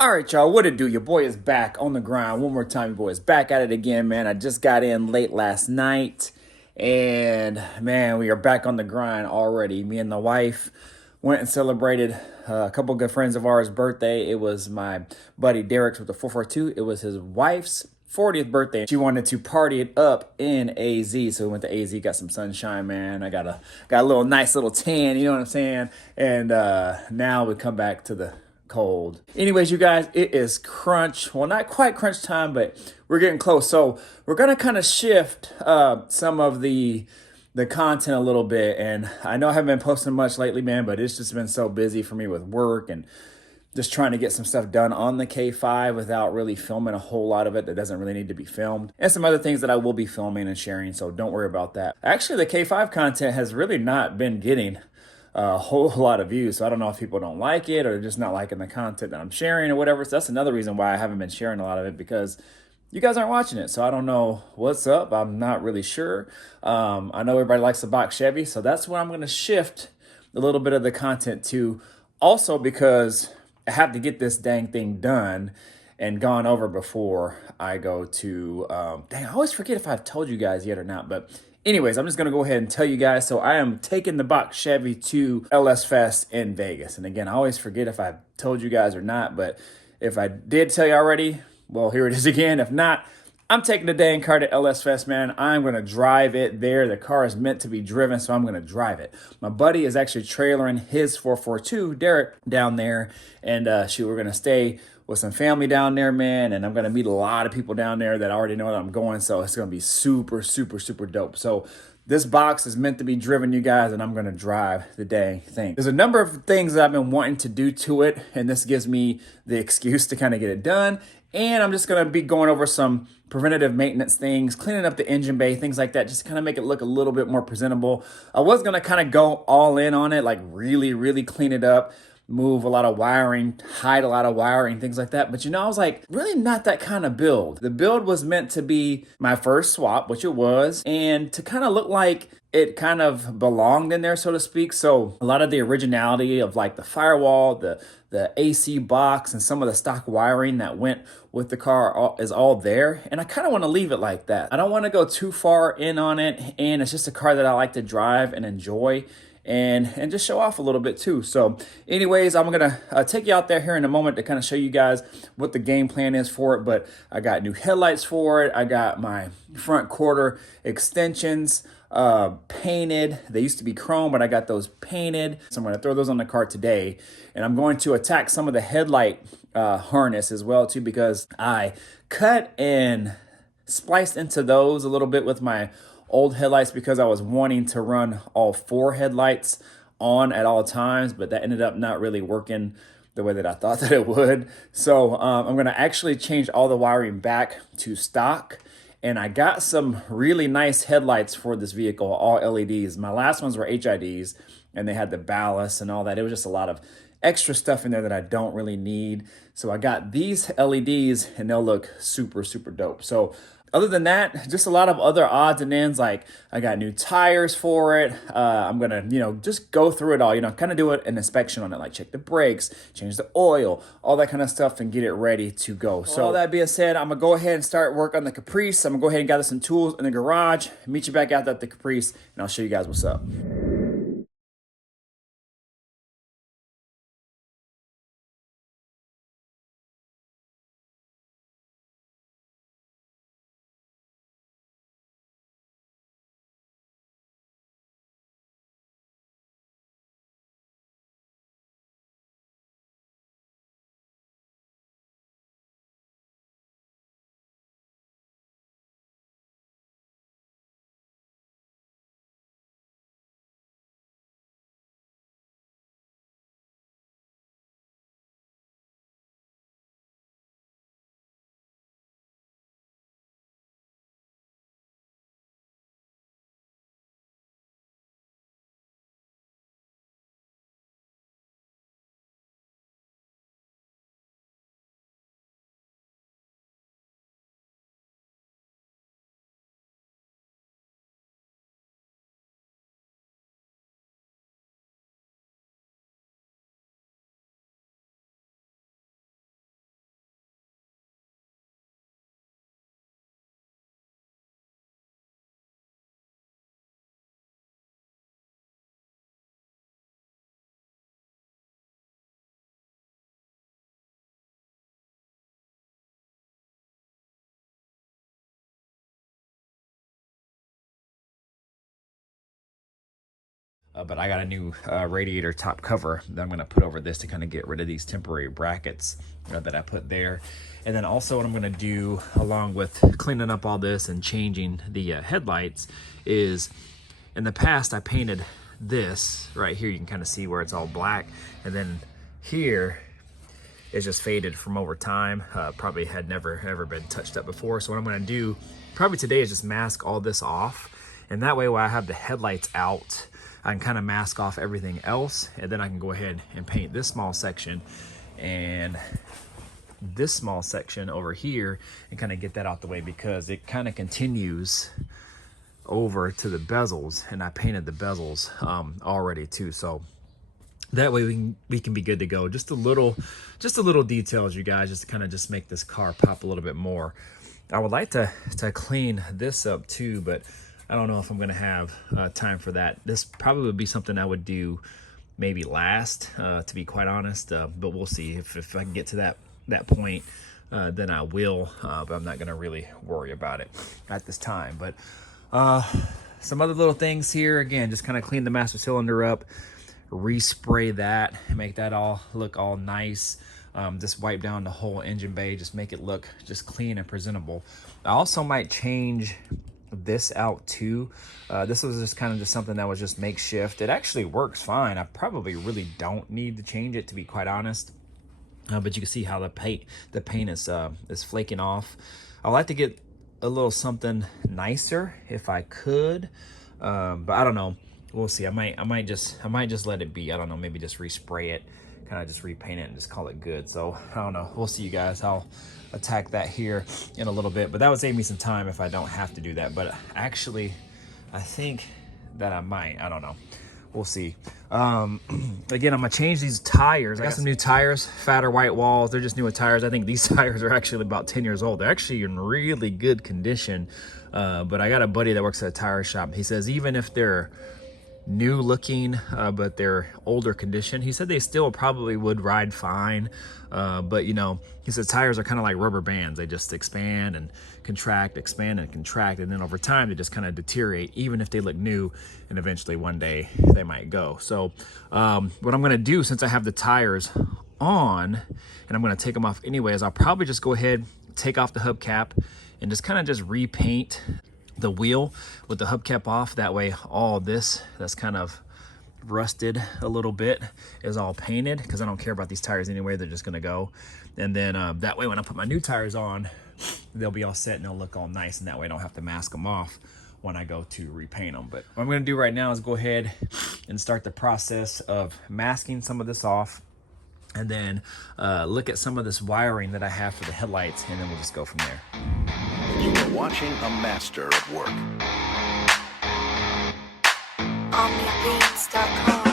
All right, y'all, what it do? Your boy is back on the grind. One more time, your boy is back at it again, man. I just got in late last night, and man, we are back on the grind already. Me and the wife went and celebrated a couple good friends of ours' birthday. It was my buddy Derek's with the 442. It was his wife's 40th birthday. She wanted to party it up in AZ, so we went to AZ, got some sunshine, man. I got a little nice little tan, you know what I'm saying? And now we come back to the cold. Anyways, you guys, it is crunch. Well, not quite crunch time, but we're getting close. So we're gonna kind of shift some of the content a little bit. And I know I haven't been posting much lately, man, but it's just been so busy for me with work and just trying to get some stuff done on the K5 without really filming a whole lot of it that doesn't really need to be filmed. And some other things that I will be filming and sharing, so don't worry about that. Actually, the K5 content has really not been getting a whole lot of views, so I don't know if people don't like it or just not liking the content that I'm sharing or whatever. So that's another reason why I haven't been sharing a lot of it, because you guys aren't watching it. So I don't know what's up. I'm not really sure. I know everybody likes the Box Chevy, so that's where I'm going to shift a little bit of the content to. Also, because I have to get this dang thing done and gone over before I go to, dang, I always forget if I've told you guys yet or not, but anyways, I'm just gonna go ahead and tell you guys. So I am taking the Box Chevy to LS Fest in Vegas. And again, I always forget if I told you guys or not, but if I did tell you already, well, here it is again. If not, I'm taking the dang car to LS Fest, man. I'm going to drive it there. The car is meant to be driven, so I'm going to drive it. My buddy is actually trailering his 442, Derek, down there. And we're going to stay with some family down there, man. And I'm going to meet a lot of people down there that already know that I'm going. So it's going to be super, super, super dope. So this box is meant to be driven, you guys, and I'm going to drive the dang thing. There's a number of things that I've been wanting to do to it, and this gives me the excuse to kind of get it done. And I'm just going to be going over some preventative maintenance things, cleaning up the engine bay, things like that, just to kind of make it look a little bit more presentable. I was going to kind of go all in on it, like really, really clean it up, move a lot of wiring, hide a lot of wiring, things like that. But I was like, really not that kind of build. The build was meant to be my first swap, which it was, and to kind of look like it kind of belonged in there, so to speak. So a lot of the originality of like the firewall, the AC box, and some of the stock wiring that went with the car is all there. And I kind of want to leave it like that. I don't want to go too far in on it. And it's just a car that I like to drive and enjoy and just show off a little bit too. So anyways, I'm gonna take you out there here in a moment to kind of show you guys what the game plan is for it. But I got new headlights for it. I got my front quarter extensions painted. They used to be chrome, but I got those painted. So I'm gonna throw those on the car today. And I'm going to attack some of the headlight harness as well too, because I cut and spliced into those a little bit with my old headlights, because I was wanting to run all four headlights on at all times, but that ended up not really working the way that I thought that it would. So I'm going to actually change all the wiring back to stock. And I got some really nice headlights for this vehicle, all LEDs. My last ones were HIDs, and they had the ballast and all that. It was just a lot of extra stuff in there that I don't really need. So I got these LEDs, and they'll look super, super dope. So other than that, just a lot of other odds and ends. Like I got new tires for it. I'm gonna, just go through it all. Kind of do an inspection on it, like check the brakes, change the oil, all that kind of stuff, and get it ready to go. So all that being said, I'm gonna go ahead and start work on the Caprice. I'm gonna go ahead and gather some tools in the garage. Meet you back out at the Caprice, and I'll show you guys what's up. but I got a new radiator top cover that I'm going to put over this to kind of get rid of these temporary brackets that I put there. And then also what I'm going to do along with cleaning up all this and changing the headlights is, in the past I painted this right here. You can kind of see where it's all black, and then here it's just faded from over time. Probably had never ever been touched up before. So what I'm going to do probably today is just mask all this off, and that way while I have the headlights out, I can kind of mask off everything else, and then I can go ahead and paint this small section and this small section over here and kind of get that out the way, because it kind of continues over to the bezels, and I painted the bezels already too. So that way we can be good to go. Just a little details, you guys, just to kind of just make this car pop a little bit more. I would like to clean this up too, but I don't know if I'm going to have time for that. This probably would be something I would do maybe last, to be quite honest, but we'll see. If I can get to that point, then I will, but I'm not going to really worry about it at this time. But some other little things here, again, just kind of clean the master cylinder up, respray that, make that all look all nice. Just wipe down the whole engine bay, just make it look just clean and presentable. I also might change this out too. This was just kind of just something that was just makeshift. It actually works fine. I probably really don't need to change it, to be quite honest. But you can see how the paint is flaking off. I like to get a little something nicer if I could, but I don't know. We'll see. I might just let it be. I don't know. Maybe just respray it, kind of just repaint it and just call it good. So I don't know. We'll see, you guys. I'll attack that here in a little bit, but that would save me some time if I don't have to do that. But actually, I think that I might. I don't know. We'll see. Again, I'm gonna change these tires. I got some new tires, fatter white walls. They're just newer tires. I think these tires are actually about 10 years old. They're actually in really good condition. But I got a buddy that works at a tire shop. He says even if they're new looking, but they're older condition, he said they still probably would ride fine. But you know, he says tires are kind of like rubber bands. They just expand and contract, expand and contract, and then over time they just kind of deteriorate, even if they look new, and eventually one day they might go. So what I'm going to do, since I have the tires on and I'm going to take them off anyways, I'll probably just go ahead, take off the hubcap and just kind of just repaint the wheel with the hubcap off. That way all this that's kind of rusted a little bit is all painted, because I don't care about these tires anyway. They're just gonna go, and then that way when I put my new tires on, they'll be all set and they'll look all nice, and that way I don't have to mask them off when I go to repaint them. But what I'm gonna do right now is go ahead and start the process of masking some of this off, and then look at some of this wiring that I have for the headlights, and then we'll just go from there. You are watching a master at work. OmniBeats.com.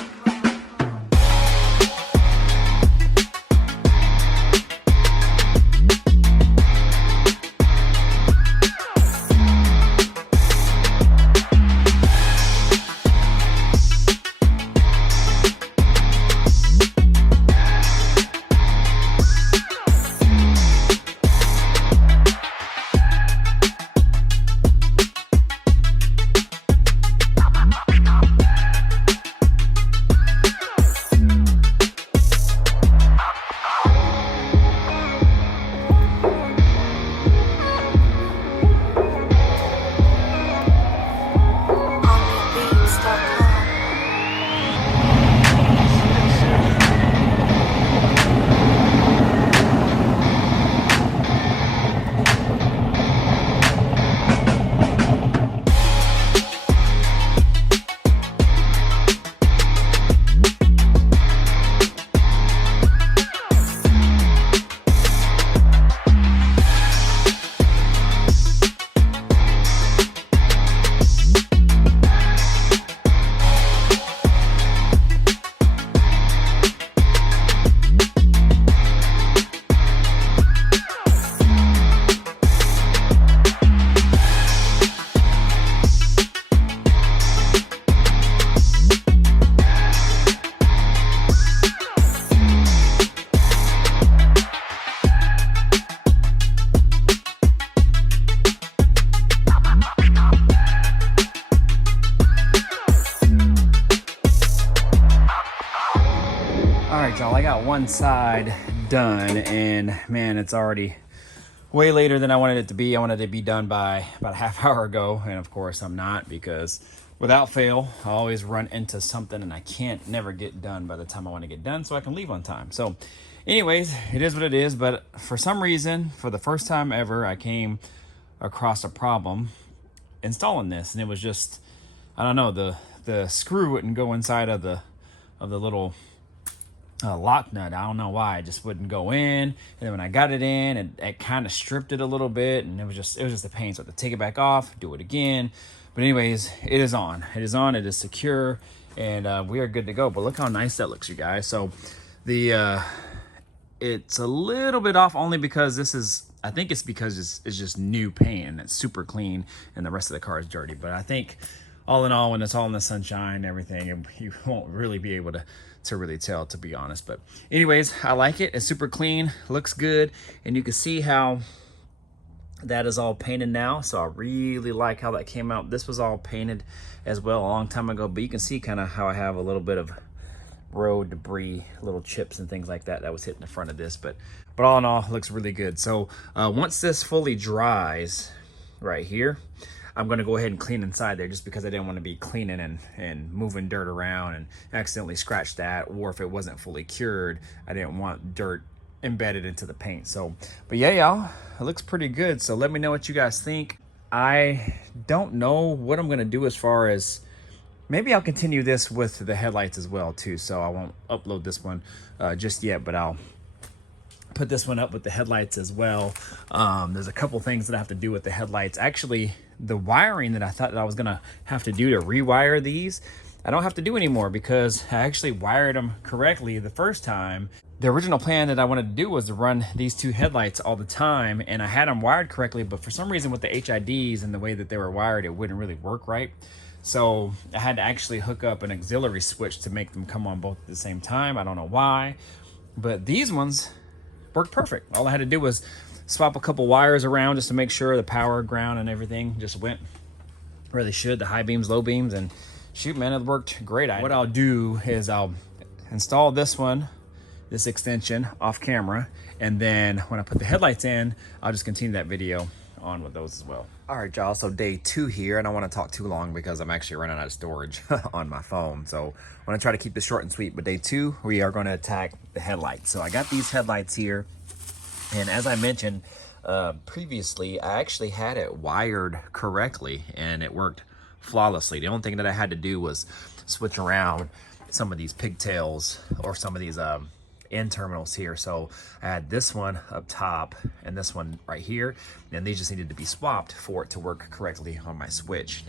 inside done, and man, it's already way later than I wanted it to be. I wanted it to be done by about a half hour ago, and of course I'm not, because without fail I always run into something and I can't never get done by the time I want to get done so I can leave on time. So anyways, it is what it is. But for some reason, for the first time ever, I came across a problem installing this, and it was just, I don't know, the screw wouldn't go inside of the little lock nut. I don't know why, it just wouldn't go in. And then when I got it in, it kind of stripped it a little bit, and it was just a pain. So I had to take it back off, do it again. But anyways, it is on. It is on. It is secure, and we are good to go. But look how nice that looks, you guys. So the it's a little bit off only because this is, I think it's because it's just new paint and it's super clean, and the rest of the car is dirty. But I think all in all, when it's all in the sunshine and everything, you won't really be able to really tell, to be honest. But anyways, I like it. It's super clean, looks good, and you can see how that is all painted now. So I really like how that came out. This was all painted as well a long time ago, but you can see kind of how I have a little bit of road debris, little chips and things like that was hitting the front of this. But all in all, it looks really good. So once this fully dries right here, I'm going to go ahead and clean inside there, just because I didn't want to be cleaning and moving dirt around and accidentally scratch that, or if it wasn't fully cured, I didn't want dirt embedded into the paint. So, but yeah, y'all, it looks pretty good. So let me know what you guys think. I don't know what I'm going to do as far as, maybe I'll continue this with the headlights as well too. So I won't upload this one just yet, but I'll put this one up with the headlights as well. There's a couple things that I have to do with the headlights. Actually, the wiring that I thought that I was gonna have to do to rewire these, I don't have to do anymore, because I actually wired them correctly the first time. The original plan that I wanted to do was to run these two headlights all the time, and I had them wired correctly, but for some reason with the HIDs and the way that they were wired, it wouldn't really work right. So I had to actually hook up an auxiliary switch to make them come on both at the same time. I don't know why, but these ones worked perfect. All I had to do was swap a couple wires around just to make sure the power, ground, and everything just went where they should, the high beams, low beams, and shoot, man, it worked great. What I'll do is I'll install this one, this extension, off camera, and then when I put the headlights in, I'll just continue that video on with those as well. All right, y'all, so day 2 here. I don't want to talk too long because I'm actually running out of storage on my phone, so I'm going to try to keep this short and sweet. But day 2, we are going to attack the headlights. So I got these headlights here, and as I mentioned previously, I actually had it wired correctly and it worked flawlessly. The only thing that I had to do was switch around some of these pigtails or some of these end terminals here. So I had this one up top and this one right here, and these just needed to be swapped for it to work correctly on my switch.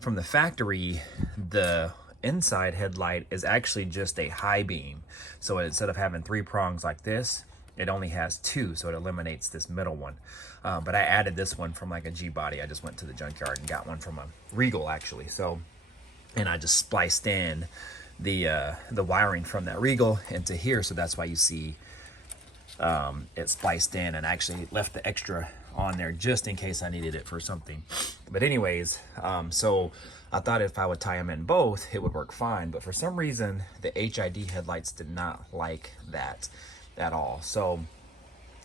From the factory, the inside headlight is actually just a high beam. So instead of having 3 prongs like this, it only has 2, so it eliminates this middle one. But I added this one from like a G-body. I just went to the junkyard and got one from a Regal, actually. So, and I just spliced in the wiring from that Regal into here, so that's why you see it spliced in, and actually left the extra on there just in case I needed it for something. But anyways, so I thought if I would tie them in both, it would work fine. But for some reason, the HID headlights did not like that at all. So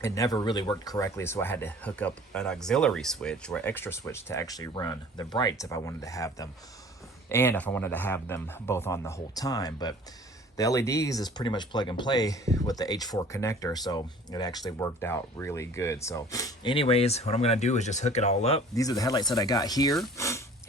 it never really worked correctly. So I had to hook up an auxiliary switch or extra switch to actually run the brights if I wanted to have them, and if I wanted to have them both on the whole time. But the LEDs is pretty much plug and play with the H4 connector, so it actually worked out really good. So anyways, what I'm gonna do is just hook it all up. These are the headlights that I got here,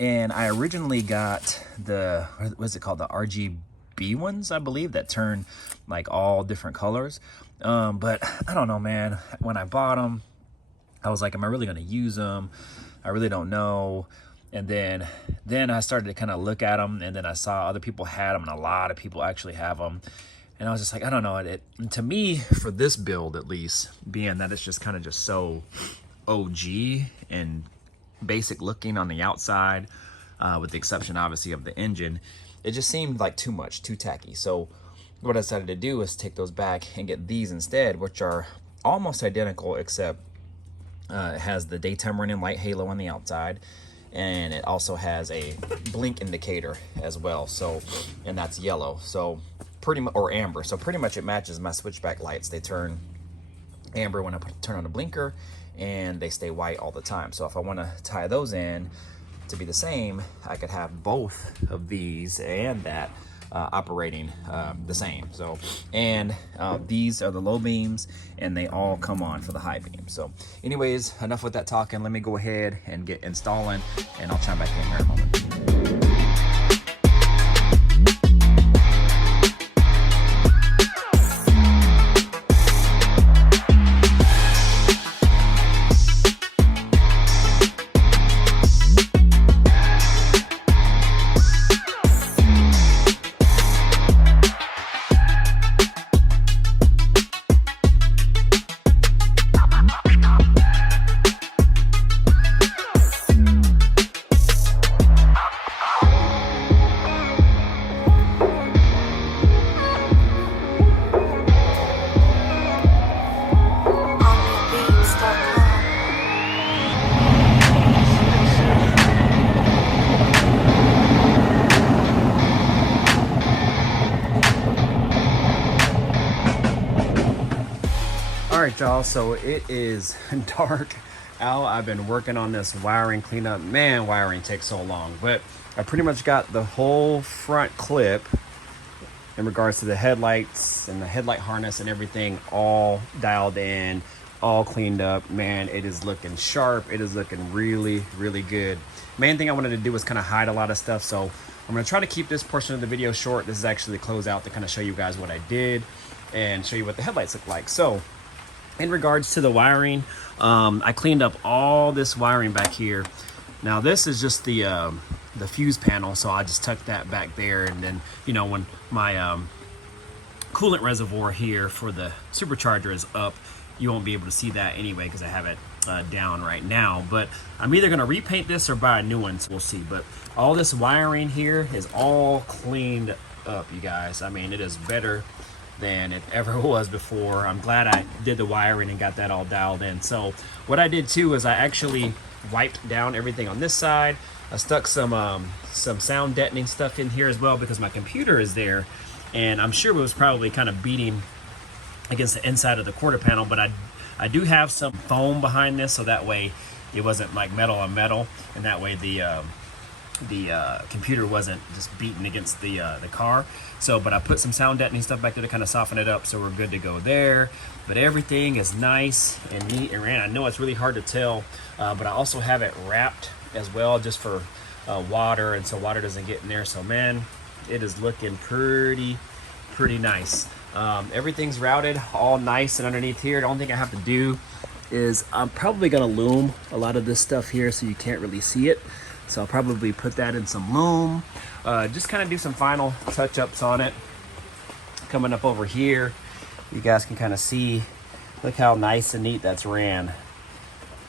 and I originally got the, what's it called, the RGB ones, I believe, that turn like all different colors. But I don't know, man. When I bought them, I was like, am I really gonna use them? I really don't know. And then I started to kind of look at them, and then I saw other people had them, and a lot of people actually have them. And I was just like, I don't know. To me, for this build at least, being that it's just kind of just so OG and basic looking on the outside, with the exception obviously of the engine, it just seemed like too much, too tacky. So what I decided to do is take those back and get these instead, which are almost identical, except it has the daytime running light halo on the outside. and it also has a blink indicator as well. So, and that's yellow. So pretty much, or amber. So pretty much it matches my switchback lights. They turn amber when I turn on the blinker, and they stay white all the time. So if I want to tie those in to be the same, I could have both of these and that operating the same. So, and these are the low beams, and they all come on for the high beam. So anyways, enough with that talking. Let me go ahead and get installing, and I'll chime back in here in a moment. All right, y'all, so it is dark out. I've been working on this wiring cleanup. Man, wiring takes so long, but I pretty much got the whole front clip in regards to the headlights and the headlight harness and everything all dialed in, all cleaned up. Man, it is looking sharp. It is looking really, really good. Main thing I wanted to do was kind of hide a lot of stuff, so I'm going to try to keep this portion of the video short. This is actually the closeout to kind of show you guys what I did and show you what the headlights look like. So in regards to the wiring, I cleaned up all this wiring back here. Now this is just the fuse panel, so I just tucked that back there, and then, you know, when my coolant reservoir here for the supercharger is up, you won't be able to see that anyway because I have it down right now. But I'm either going to repaint this or buy a new one, so we'll see. But all this wiring here is all cleaned up, you guys. I mean, it is better than it ever was before. I'm glad I did the wiring and got that all dialed in. So what I did too is I actually wiped down everything on this side. I stuck some sound deadening stuff in here as well because my computer is there, and I'm sure it was probably kind of beating against the inside of the quarter panel, but I do have some foam behind this, so that way it wasn't like metal on metal, and that way the computer wasn't just beating against the car. So, but I put some sound deadening stuff back there to kind of soften it up, so we're good to go there. But everything is nice and neat and ran. I know it's really hard to tell, but I also have it wrapped as well, just for water, and so water doesn't get in there. So man, it is looking pretty nice. Everything's routed all nice and underneath here. The only thing I have to do is I'm probably gonna loom a lot of this stuff here so you can't really see it. So I'll probably put that in some loom, just kind of do some final touch-ups on it. Coming up over here, you guys can kind of see, look how nice and neat that's ran.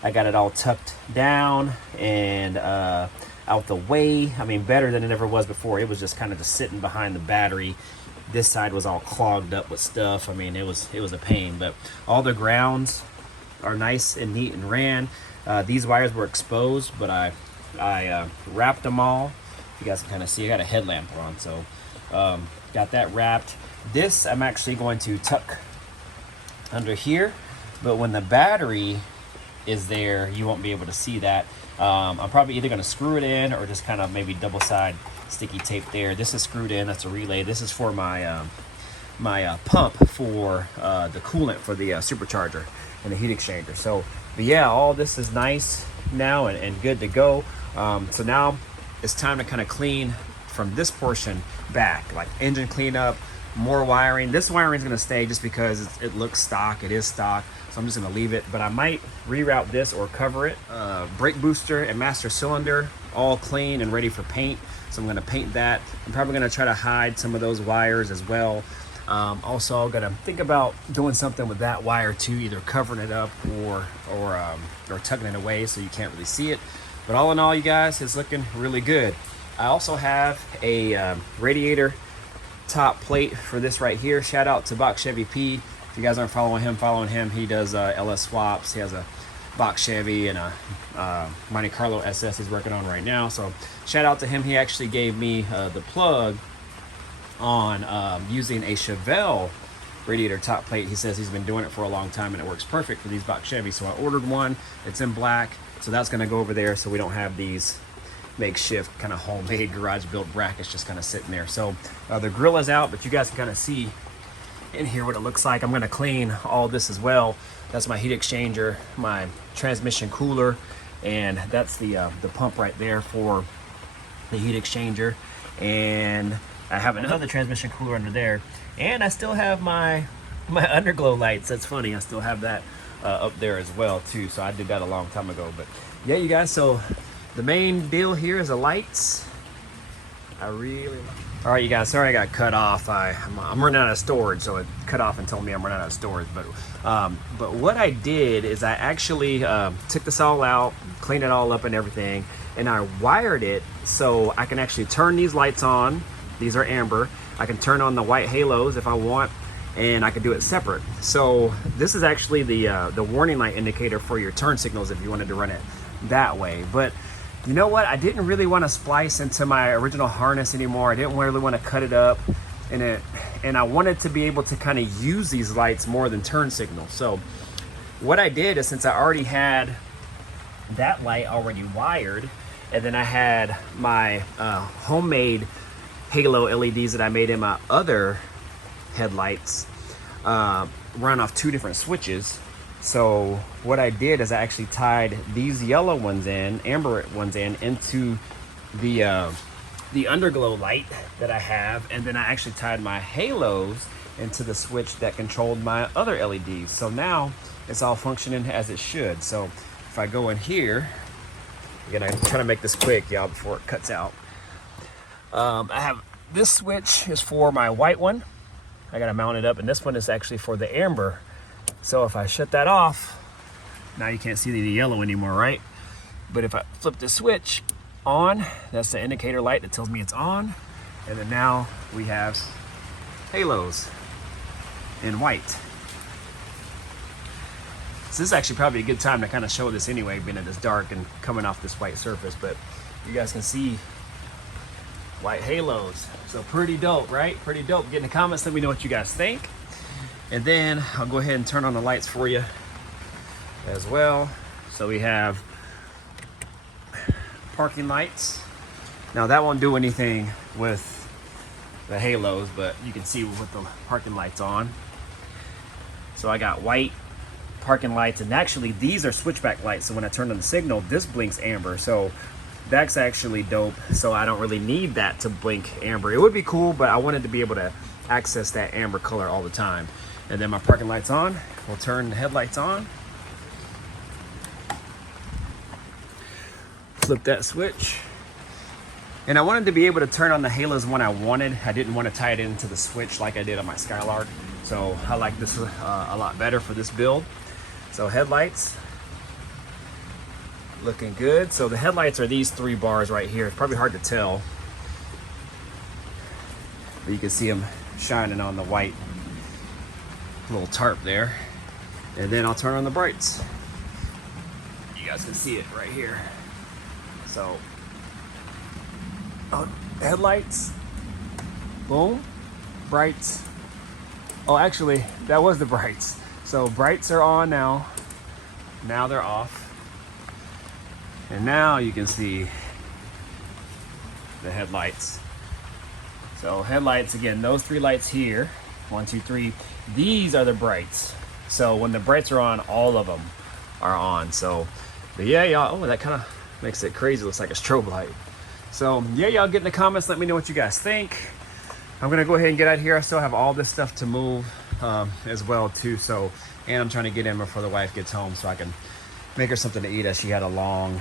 I got it all tucked down and out the way. I mean, better than it ever was before. It was just kind of just sitting behind the battery. This side was all clogged up with stuff. I mean, it was a pain, but all the grounds are nice and neat and ran. These wires were exposed, but I wrapped them all. You guys can kind of see I got a headlamp on, so got that wrapped. This I'm actually going to tuck under here, but when the battery is there, you won't be able to see that. I'm probably either going to screw it in or just kind of maybe double side sticky tape there. This is screwed in. That's a relay. This is for my my pump for the coolant for the supercharger and the heat exchanger. So, but yeah, all this is nice now and good to go. So now it's time to kind of clean from this portion back, like engine cleanup, more wiring. This wiring is going to stay just because it looks stock. It is stock, so I'm just going to leave it, but I might reroute this or cover it. Brake booster and master cylinder all clean and ready for paint, so I'm going to paint that. I'm probably going to try to hide some of those wires as well. Also, I'm going to think about doing something with that wire too, either covering it up or tucking it away so you can't really see it. But all in all, you guys, it's looking really good. I also have a radiator top plate for this right here. Shout out to Box Chevy P. If you guys aren't following him, he does LS swaps. He has a Box Chevy and a Monte Carlo SS he's working on right now. So shout out to him. He actually gave me the plug on using a Chevelle radiator top plate. He says he's been doing it for a long time and it works perfect for these Box Chevy. So I ordered one. It's in black. So that's going to go over there so we don't have these makeshift kind of homemade garage built brackets just kind of sitting there. So the grill is out, but you guys can kind of see in here what it looks like. I'm going to clean all this as well. That's my heat exchanger, my transmission cooler, and that's the pump right there for the heat exchanger. And I have another transmission cooler under there, and I still have my underglow lights. That's funny, I still have that up there as well too. So I did that a long time ago. But yeah, you guys, so the main deal here is the lights. I really like. All right, you guys, sorry I got cut off. I'm running out of storage, so it cut off and told me I'm running out of storage. But what I did is I actually took this all out, cleaned it all up and everything, and I wired it so I can actually turn these lights on. These are amber. I can turn on the white halos if I want, and I can do it separate. So this is actually the warning light indicator for your turn signals if you wanted to run it that way. But you know what? I didn't really want to splice into my original harness anymore. I didn't really want to cut it up, and I wanted to be able to kind of use these lights more than turn signals. So what I did is, since I already had that light already wired, and then I had my homemade halo LEDs that I made in my other headlights run off 2 different switches. So what I did is I actually tied these yellow ones in, amber ones in, into the underglow light that I have, and then I actually tied my halos into the switch that controlled my other LEDs. So now it's all functioning as it should. So if I go in here, again, I'm trying to make this quick, y'all, before it cuts out. I have this switch is for my white one. I gotta mount it up, and this one is actually for the amber. So if I shut that off, now you can't see the yellow anymore, right? But if I flip the switch on, that's the indicator light that tells me it's on. And then now we have halos in white. So this is actually probably a good time to kind of show this anyway, being that it's dark and coming off this white surface. But you guys can see white halos. So pretty dope, right? Pretty dope. Get in the comments, let me know what you guys think. And then I'll go ahead and turn on the lights for you as well. So we have parking lights. Now that won't do anything with the halos, but you can see with the parking lights on. So I got white parking lights, and actually these are switchback lights. So when I turn on the signal, this blinks amber. So that's actually dope. So I don't really need that to blink amber. It would be cool, but I wanted to be able to access that amber color all the time. And then my parking light's on. We'll turn the headlights on. Flip that switch. And I wanted to be able to turn on the halos when I wanted. I didn't want to tie it into the switch like I did on my Skylark. So I like this a lot better for this build. So headlights, looking good. So the headlights are these 3 bars right here. It's probably hard to tell, but you can see them shining on the white little tarp there. And then I'll turn on the brights. You guys can see it right here. So headlights, boom, brights. Oh, actually that was the brights. So brights are on now. Now they're off. And now you can see the headlights. So headlights, again, those 3 lights here, 1, 2, 3, these are the brights. So when the brights are on, all of them are on. So, but yeah, y'all, oh, that kind of makes it crazy. Looks like a strobe light. So yeah, y'all get in the comments. Let me know what you guys think. I'm gonna go ahead and get out of here. I still have all this stuff to move as well too. So, and I'm trying to get in before the wife gets home so I can make her something to eat, as she had a long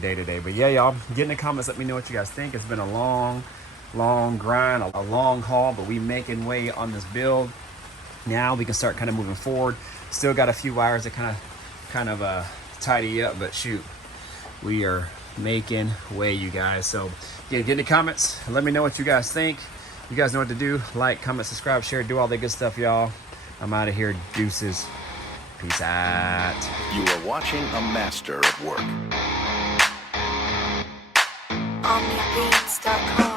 day today. But yeah, y'all, get in the comments. Let me know what you guys think. It's been a long grind, a long haul, but we making way on this build. Now we can start kind of moving forward. Still got a few wires to kind of tidy up, but shoot, we are making way, you guys. So yeah, get in the comments and let me know what you guys think. You guys know what to do. Like, comment, subscribe, share, do all that good stuff, y'all. I'm out of here. Deuces. Peace out. You are watching a master at work. OmniBeats.com